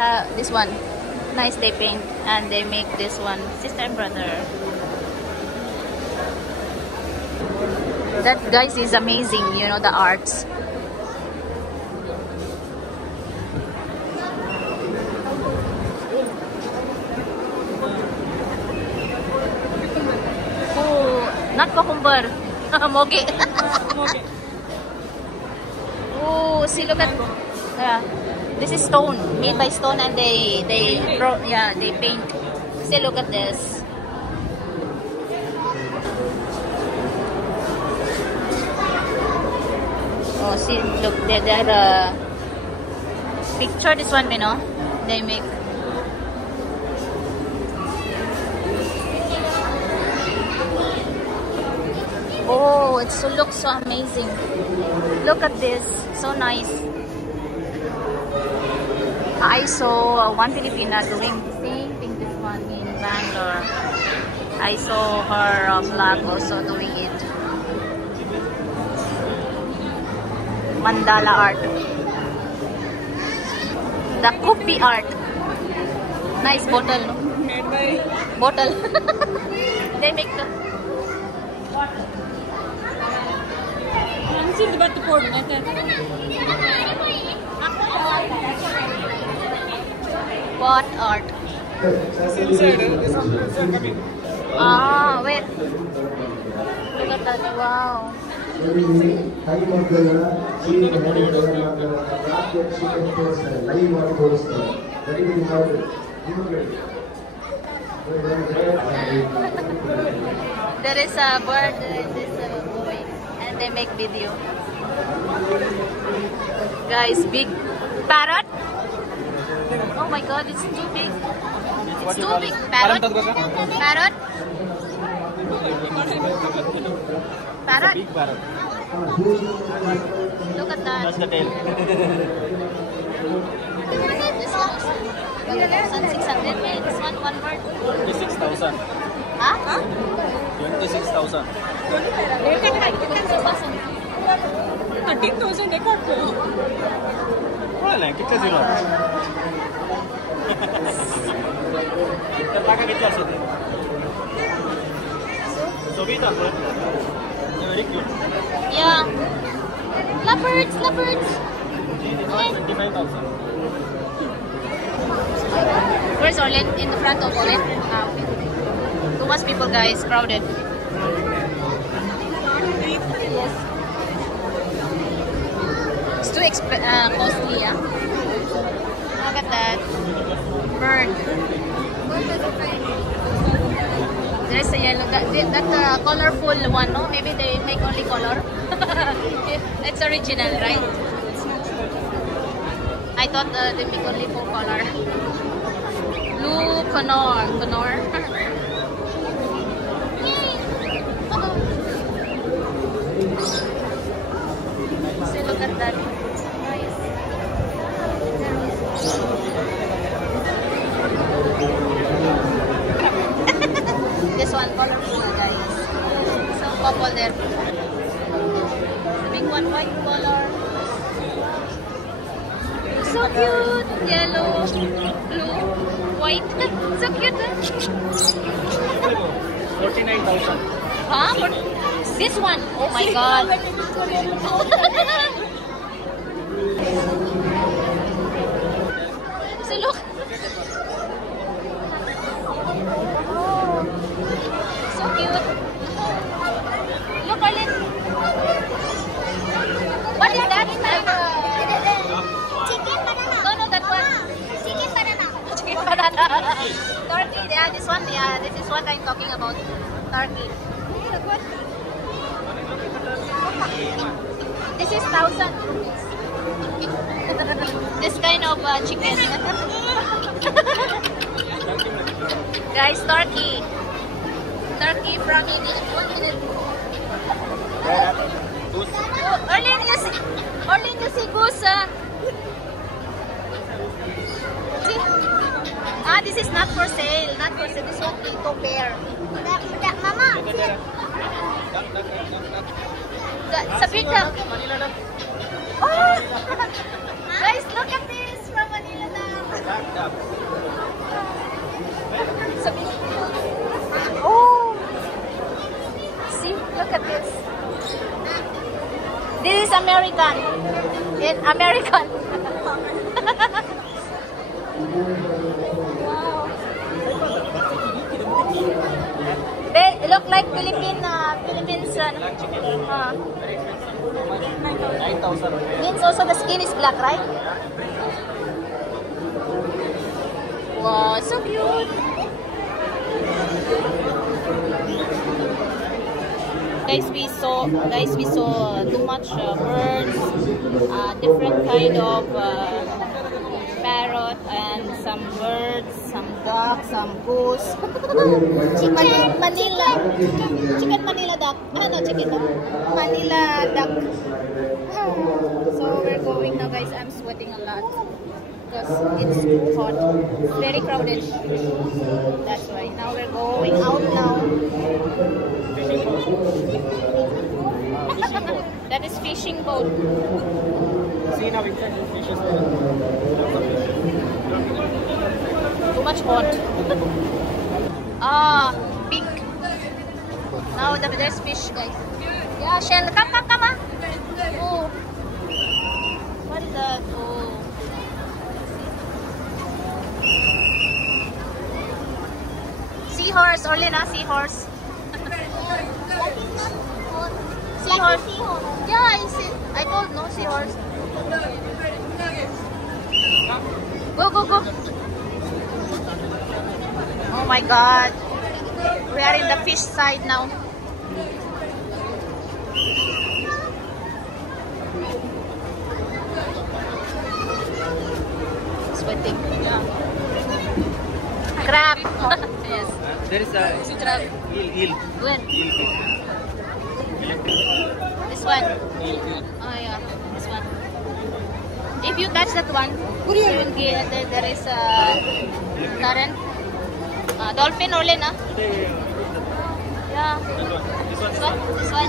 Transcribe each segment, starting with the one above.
have this one. Nice, they paint and they make this one. Sister and brother. That, guys, is amazing, you know, the arts. Oh, not cucumber. Mogi. Oh, see, look at, yeah. This is stone, made by stone, and they paint. See, look at this. Oh, see, look, they're the picture. This one, you know, they make. Oh, it so looks so amazing. Look at this, so nice. I saw one Filipina doing the same thing, this one in Bangalore. I saw her vlog also doing it. Mandala art. The Kupi art. Nice bottle, no? Made by Bottle. They make the what art? Ah, wait. Look at that. Wow. There is a bird in this boy, and they make video. Guys, big parrot. Oh my God, it's too big. It's too big. Parrot. Parrot. Parrot. Big parrot. Look at that. That's the tail. This one also. 1,600. This one bird. 26,000. Huh? 26,000. 13,000 Wala, kita zero. Terpakai kita sih. So kita very cute. Yeah. Leopards, leopards. 25,000. Where's Orlin? In the front of Orlin? Ah, okay. Too much people, guys. Crowded. Yes. It's too costly, yeah? Look at that. Bird. There's a yellow. That colorful one, no? Maybe they make only color. It's original, right? I thought they make only for color. Blue Conor. See, look at that. Nice. This one colorful, guys. So couple there. The big one, white color. So cute. Yellow, blue, white. So cute. 49,000. Huh? This one? Oh my God. So look. Oh, so cute. Look, Arlene. What is that? Chicken banana. No, that one. Chicken banana. Chicken banana. Turkey. Yeah, this one. Yeah, this is what I'm talking about. Turkey. This is 1,000 rupees. This kind of chicken. Guys, turkey. Turkey from Egypt. 1 minute. Orlin, you see goose. See? Ah, this is not for sale. Not for sale. This one to pair. Mama. Sa picture. Oh! Guys, look at this from Manila. is American. In American. Wow. They look like Philippines. 9,000. Means also the skin is black, right? Wow, so cute. Guys, we saw too much birds, different kind of parrot and some birds, some ducks, some goose. Chicken Manila duck. No, chicken duck. Manila duck. So we're going now, guys. I'm sweating a lot because it's hot, very crowded. That's why now we're going out now. That is fishing boat. See now inside the fishes. Too much hot. Pink. Now there's fish, guys. Yeah, shell. Come. Oh. What is that? Oh. Seahorse, Orlena, seahorse. Seahorse. Yeah, I see. I told no seahorse. Go. Oh my God. We are in the fish side now. Sweating. Yeah. Crab. Yes. There is a Crab. eel. When? Eel. This one. Eel. Oh yeah, this one. If you touch that one, there is a current. Dolphin or Lena? Yeah. This one. This one.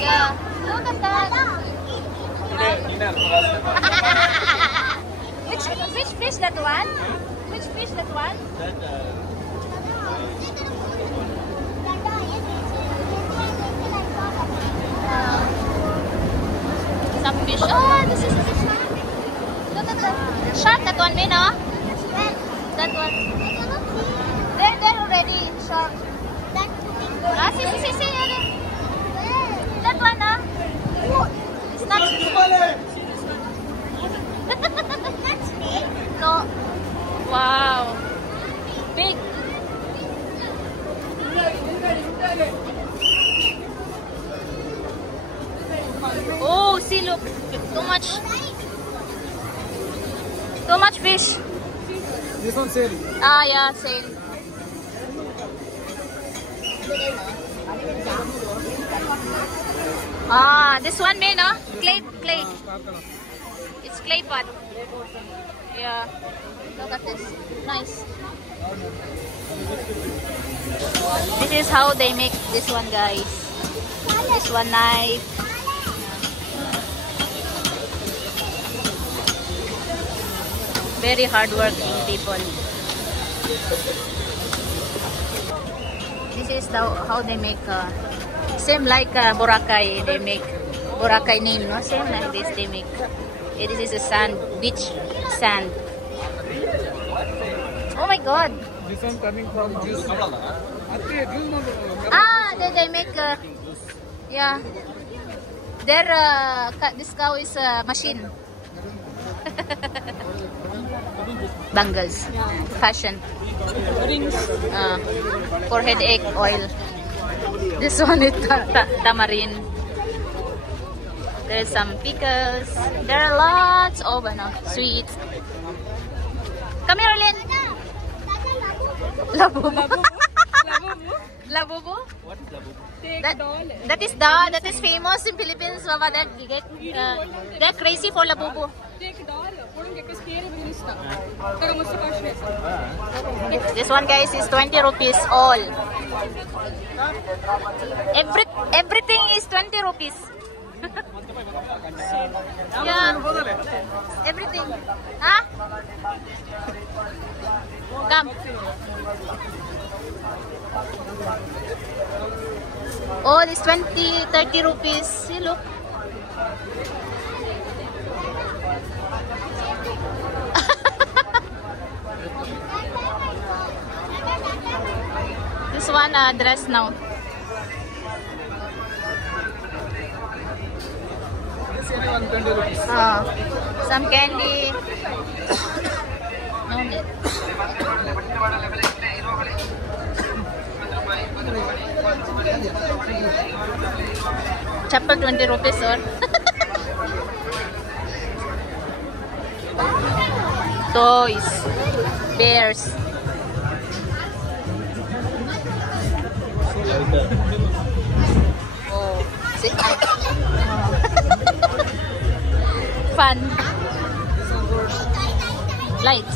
Yeah. Look at that. Which fish that one? Which fish that one? Some fish. Oh, this is fish. Look at that. Shark, that one, Mina. That one. They're already shark. See. That one, It's not. No. Wow. Big. Oh, see, look. Too much fish. This one sail. Yeah, sail. This one, may no? Clay. It's clay pot. Yeah. Look at this. Nice. This is how they make this one, guys. This one knife. Very hardworking people. This is how they make. Same like Boracay. They make Boracay name, no? Same like this. They make. This is a sand, beach sand. Oh my God! This one coming from juice. They make. Yeah. This cow is a machine. Bangles, fashion, Rings. for headache oil. This one is tamarind. There's some pickles. There are lots of sweets. Come here, Lynn. Labubu. Labubu? What is labubu? That is famous in Philippines, Mama. They're crazy for labubu. This one, guys, is 20 rupees all. Everything is 20 rupees. Yeah. Everything. Huh? Come. Oh, this 20, 30 rupees. See, look. This one dress now. This only 120 rupees. Some candy. No need. Chapel 20 rupees or toys, bears. Oh, see? Fun. Light.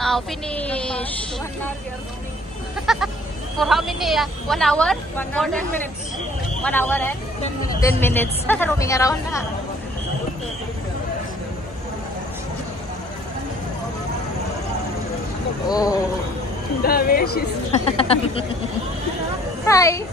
Now finish. For how many? 1 hour? 10 minutes. 1 hour and 10 minutes. Roaming around na. Oh. The way she's Hi.